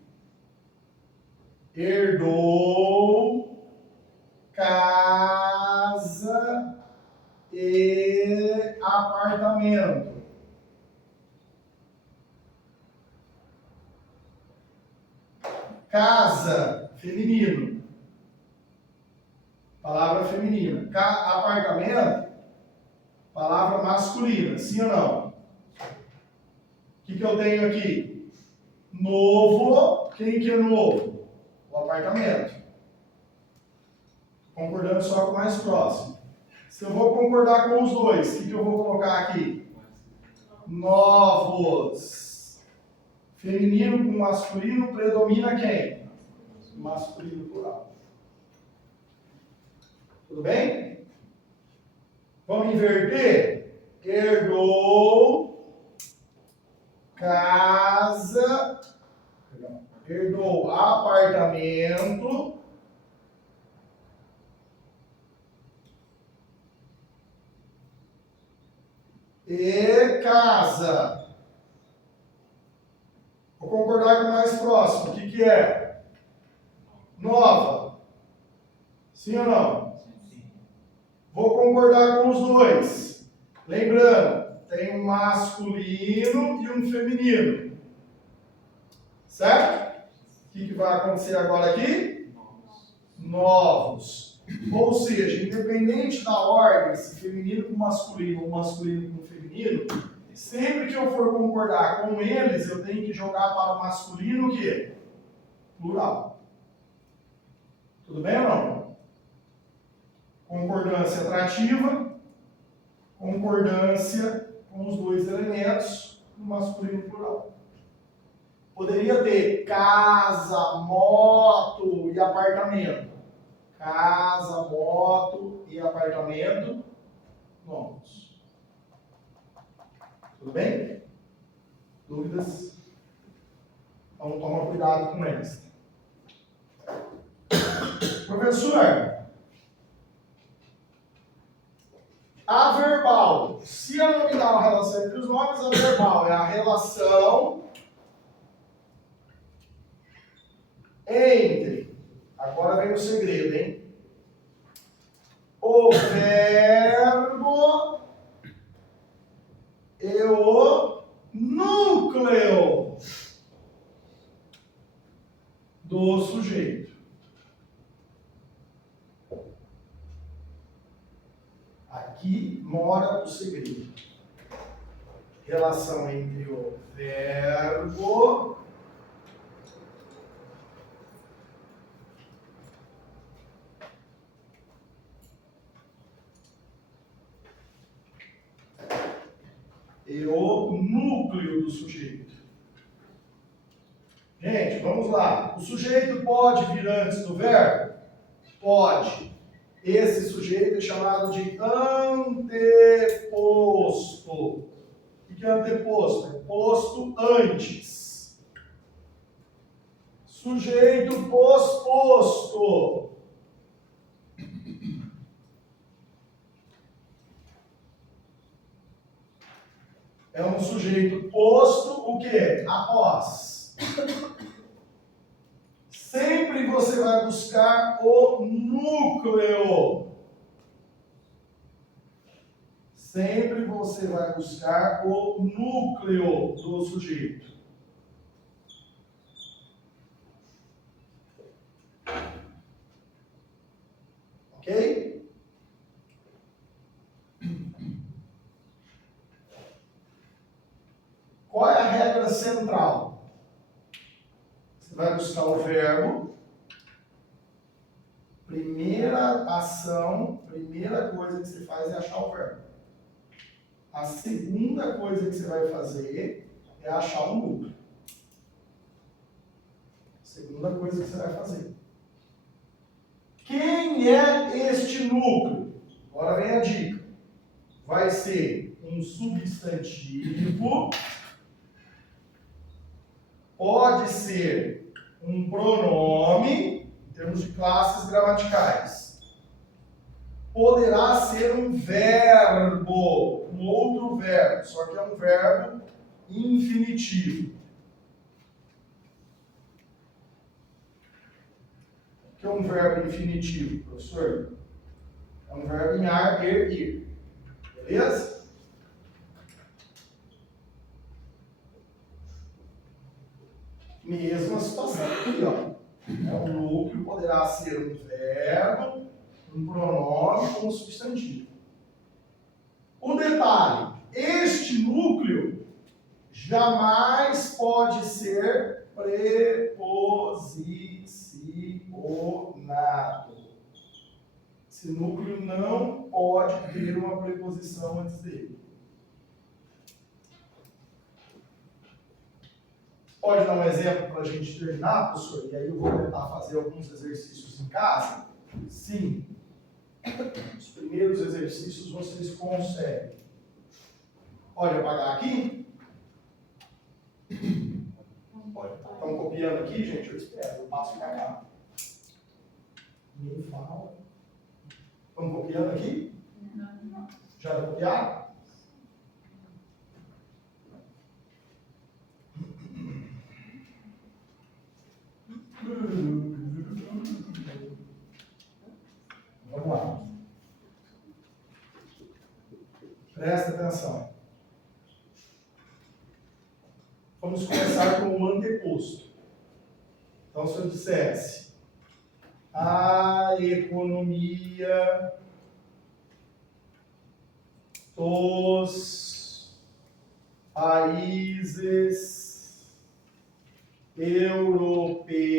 Herdou, casa, e apartamento. Casa, feminino. Palavra feminina. Apartamento, palavra masculina. Sim ou não? O que eu tenho aqui? Novo. Quem que é novo? O apartamento. Concordando só com o mais próximo. Se eu vou concordar com os dois, o que eu vou colocar aqui? Novos. Feminino com masculino predomina quem? Masculino plural. Tudo bem? Vamos inverter? Herdou casa, herdou apartamento, e casa. Vou concordar com o mais próximo. O que é? Nova. Sim ou não? Sim. Vou concordar com os dois. Lembrando, tem um masculino e um feminino. Certo? O que vai acontecer agora aqui? Novos. Ou seja, independente da ordem, se feminino com masculino ou masculino com feminino, sempre que eu for concordar com eles, eu tenho que jogar para o masculino o quê? Plural. Tudo bem ou não? Concordância atrativa, concordância com os dois elementos no masculino plural. Poderia ter casa, moto e apartamento. Casa, moto e apartamento novos. Tudo bem? Dúvidas? Então toma cuidado com eles. Professor, averbal. Se a nominal é a relação entre os nomes, a verbal é a relação entre. Agora vem o segredo, hein? O verbo e o núcleo do sujeito. Aqui mora o segredo. Relação entre o verbo e o núcleo do sujeito. Gente, vamos lá. O sujeito pode vir antes do verbo? Pode. Esse sujeito é chamado de anteposto. O que é anteposto? É posto antes. Sujeito posposto. É um sujeito posto, o quê? Após. Sempre você vai buscar o núcleo. Sempre você vai buscar o núcleo do sujeito. Ok? Qual é a regra central? Você vai buscar o verbo. Primeira ação, primeira coisa que você faz é achar o verbo. A segunda coisa que você vai fazer é achar o núcleo. Segunda coisa que você vai fazer. Quem é este núcleo? Agora vem a dica. Vai ser um substantivo. Pode ser um pronome, em termos de classes gramaticais. Poderá ser um verbo, um outro verbo, só que é um verbo infinitivo. O que é um verbo infinitivo, professor? É um verbo em ar, ir. Beleza? Mesma situação aqui, ó. O núcleo poderá ser um verbo, um pronome ou um substantivo. O detalhe, este núcleo jamais pode ser preposicionado. Esse núcleo não pode ter uma preposição antes dele. Pode dar um exemplo para a gente terminar, professor? E aí eu vou tentar fazer alguns exercícios em casa? Sim. Os primeiros exercícios vocês conseguem. Pode apagar aqui? Pode. Estão copiando aqui, gente? Eu espero. Eu passo para cá. Ninguém fala. Estão copiando aqui? Não. Já copiaram? Vamos lá. Presta atenção. Vamos começar com o anteposto. Então, se eu dissesse a economia dos países europeus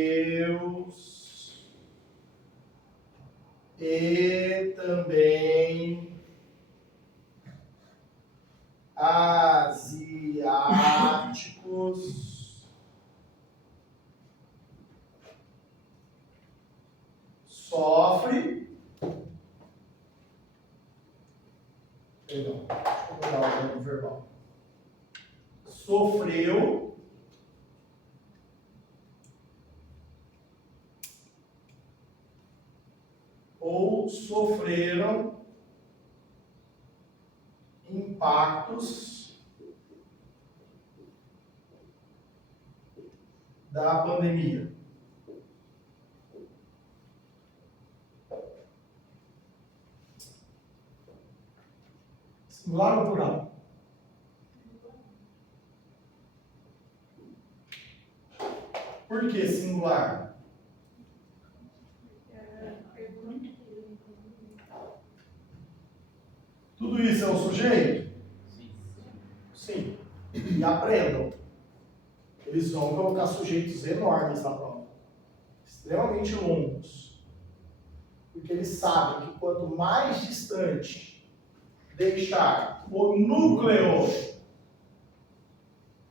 e também asiáticos sofre. Perdão, deixa eu mudar o verbo verbal. Sofreu ou sofreram impactos da pandemia. Singular ou plural? Por que singular? Tudo isso é o sujeito? Sim. E aprendam. Eles vão colocar sujeitos enormes na prova. Extremamente longos. Porque eles sabem que quanto mais distante deixar o núcleo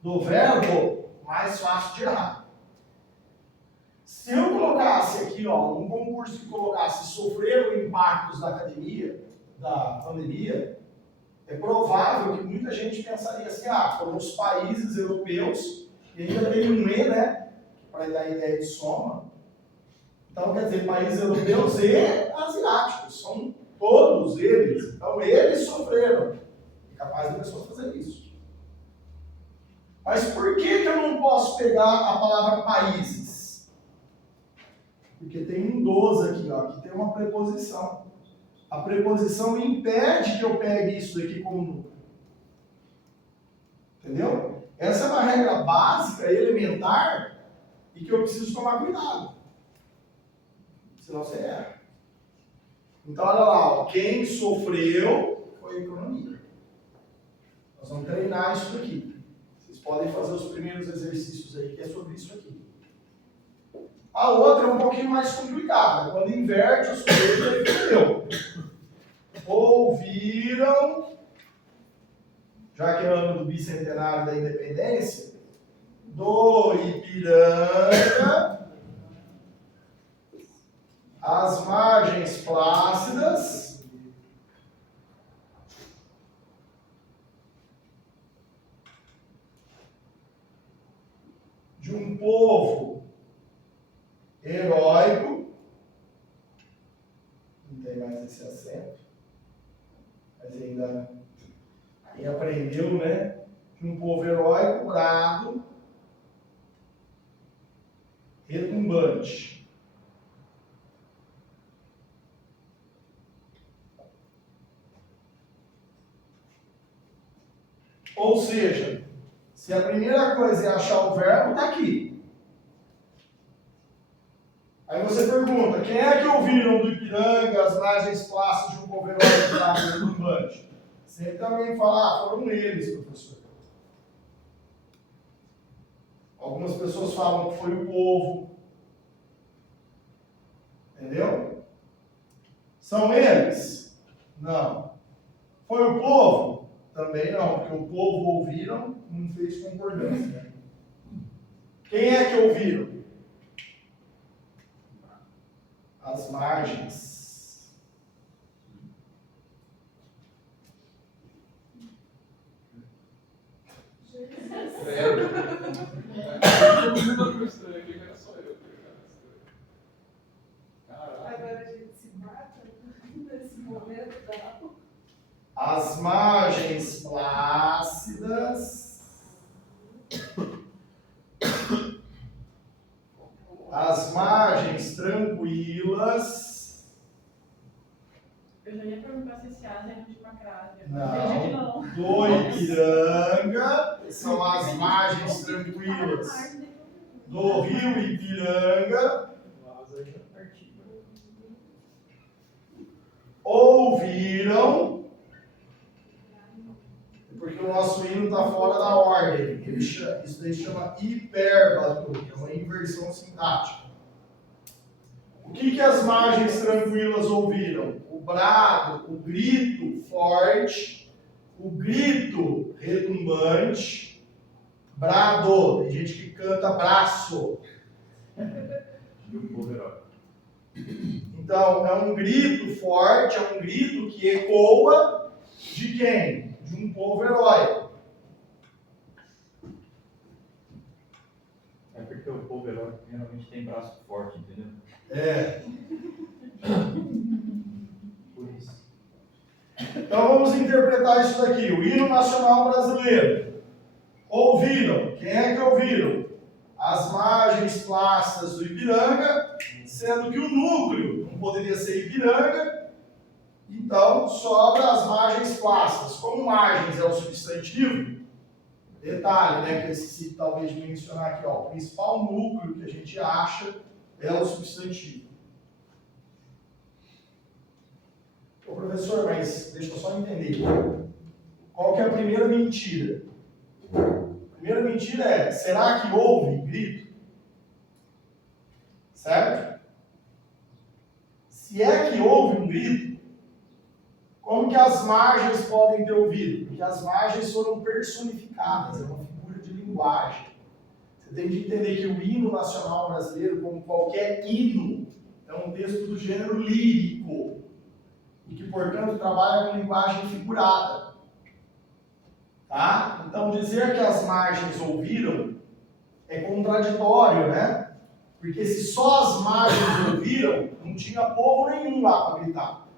do verbo, mais fácil de errar. Se eu colocasse aqui, ó, um concurso que colocasse sofreram impactos da pandemia, é provável que muita gente pensaria assim, foram os países europeus, e ainda tem um E, né, para dar a ideia de soma. Então, quer dizer, países europeus e asiáticos, são todos eles. Então, eles sofreram. É capaz da pessoa fazer isso. Mas por que eu não posso pegar a palavra países? Porque tem um dos aqui, ó, que tem uma preposição. A preposição impede que eu pegue isso daqui como núcleo. Entendeu? Essa é uma regra básica, elementar, e que eu preciso tomar cuidado. Senão você erra. Então, olha lá, ó, quem sofreu foi a economia. Nós vamos treinar isso daqui. Vocês podem fazer os primeiros exercícios aí, que é sobre isso aqui. A outra é um pouquinho mais complicada. Quando inverte o sujeito, ele perdeu. Ouviram, já que é ano do bicentenário da independência, do Ipiranga, as margens plácidas de um povo heróico, não tem mais esse acento, mas ainda quem aprendeu, né? De um povo heróico, brado, retumbante. Ou seja, se a primeira coisa é achar o verbo, está aqui. Aí você pergunta, quem é que ouviram do Ipiranga as margens plácidas de um poveroso de água retumbante? Sempre também fala, foram eles, professor. Algumas pessoas falam que foi o povo. Entendeu? São eles? Não. Foi o povo? Também não, porque o povo ouviram, não fez concordância. Quem é que ouviram? As margens. Sério? Todo mundo estranho aqui, era só eu. Caraca. Agora a gente se mata nesse momento da... As margens plácidas, as margens tranquilas, Eu já ia perguntar se esse asa é a última crase. Não. Que não. do Ipiranga, são as margens tranquilas do rio Ipiranga, ouviram, porque o nosso hino está fora da ordem. Isso daí chama hipérbato, que é uma inversão sintática. O que as margens tranquilas ouviram? O brado, o grito forte, o grito retumbante, brado, tem gente que canta braço. E o povo herói. Então, é um grito forte, é um grito que ecoa de quem? De um povo herói. É porque o povo herói geralmente tem braço forte, entendeu? É. Por isso. Então, vamos interpretar isso daqui. O hino nacional brasileiro. Ouviram. Quem é que ouviram? As margens plácidas do Ipiranga, sendo que o núcleo não poderia ser Ipiranga, então sobra as margens plácidas. Como margens é o substantivo, detalhe, né, que eu esqueci talvez de mencionar aqui, ó, o principal núcleo que a gente acha é o substantivo. Ô professor, mas deixa eu só entender. Qual que é a primeira mentira? A primeira mentira é, será que houve grito? Certo? Se é que houve um grito, como que as margens podem ter ouvido? Porque as margens foram personificadas, é uma figura de linguagem. Você tem de entender que o hino nacional brasileiro, como qualquer hino, é um texto do gênero lírico, e que, portanto, trabalha com linguagem figurada. Tá? Então, dizer que as margens ouviram é contraditório, né? Porque se só as margens ouviram, não tinha povo nenhum lá para gritar.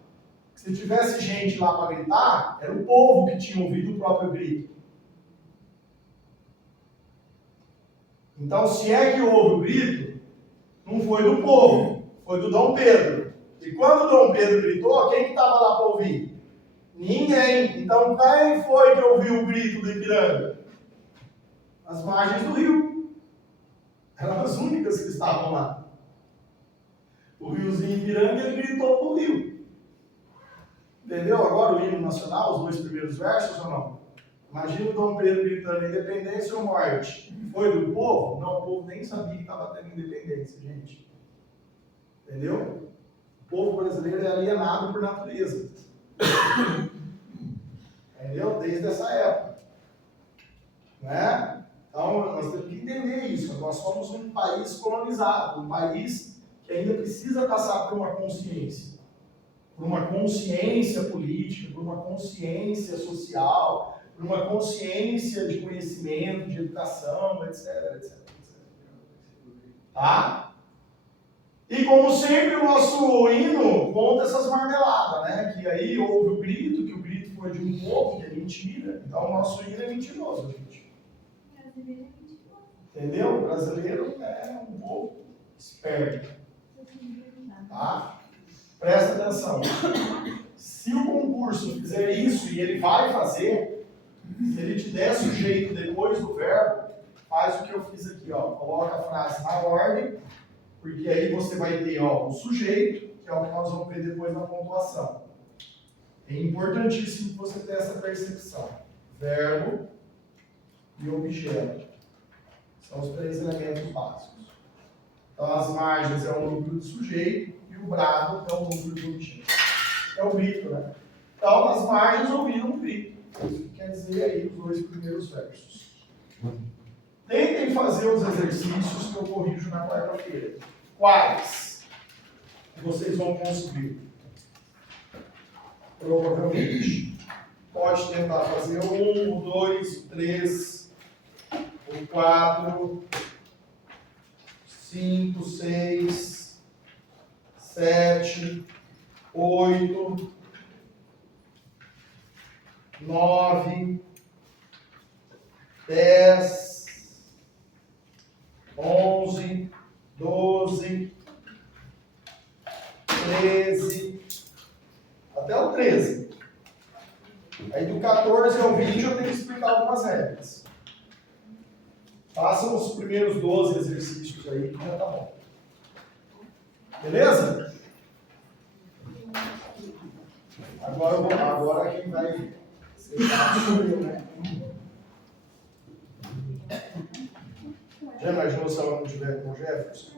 Se tivesse gente lá para gritar, era o povo que tinha ouvido o próprio grito. Então, se é que houve o grito, não foi do povo, foi do Dom Pedro. E quando o Dom Pedro gritou, quem que estava lá para ouvir? Ninguém. Então, quem foi que ouviu o grito do Ipiranga? As margens do rio. Eram as únicas que estavam lá. O riozinho Ipiranga, ele gritou para o rio. Entendeu? Agora o hino nacional, os dois primeiros versos ou não? Imagina o Dom Pedro gritando independência ou morte. Foi do povo? Não, o povo nem sabia que estava tendo independência, gente. Entendeu? O povo brasileiro é alienado por natureza. Entendeu? Desde essa época. Né? Então, nós temos que entender isso. Nós somos um país colonizado, um país que ainda precisa passar por uma consciência. Por uma consciência política, por uma consciência social, por uma consciência de conhecimento, de educação, etc, etc. Tá? E como sempre, o nosso hino conta essas marmeladas, né? Que aí houve o grito, que o grito foi de um povo, que é mentira. Então o nosso hino é mentiroso, gente. Entendeu? O brasileiro é um povo esperto. Tá? Presta atenção. Se o concurso fizer isso, e ele vai fazer, Se ele te der sujeito depois do verbo, faz o que eu fiz aqui, ó. Coloca a frase na ordem, porque aí você vai ter, ó, o sujeito, que é o que nós vamos ver depois na pontuação. É importantíssimo que você tenha essa percepção. Verbo e objeto. São os 3 elementos básicos. Então, as margens é o núcleo do sujeito e o brado é o núcleo do objeto. É o grito, né? Então, as margens ouviram um grito. Isso que quer dizer aí os 2 primeiros versos. Tentem fazer os exercícios que eu corrijo na quarta-feira. Quais? Que vocês vão conseguir. Provavelmente. Pode tentar fazer o 1, o 2, o 3, o 4, 5, 6, 7, 8, 9, 10, 11, 12, 13, até o 13. Aí do 14 ao 20 eu tenho que explicar algumas regras. Façam os primeiros 12 exercícios aí, que já tá bom. Beleza? Agora quem vai ser sou eu, né? Já imaginou se ela não tiver com o Jefferson?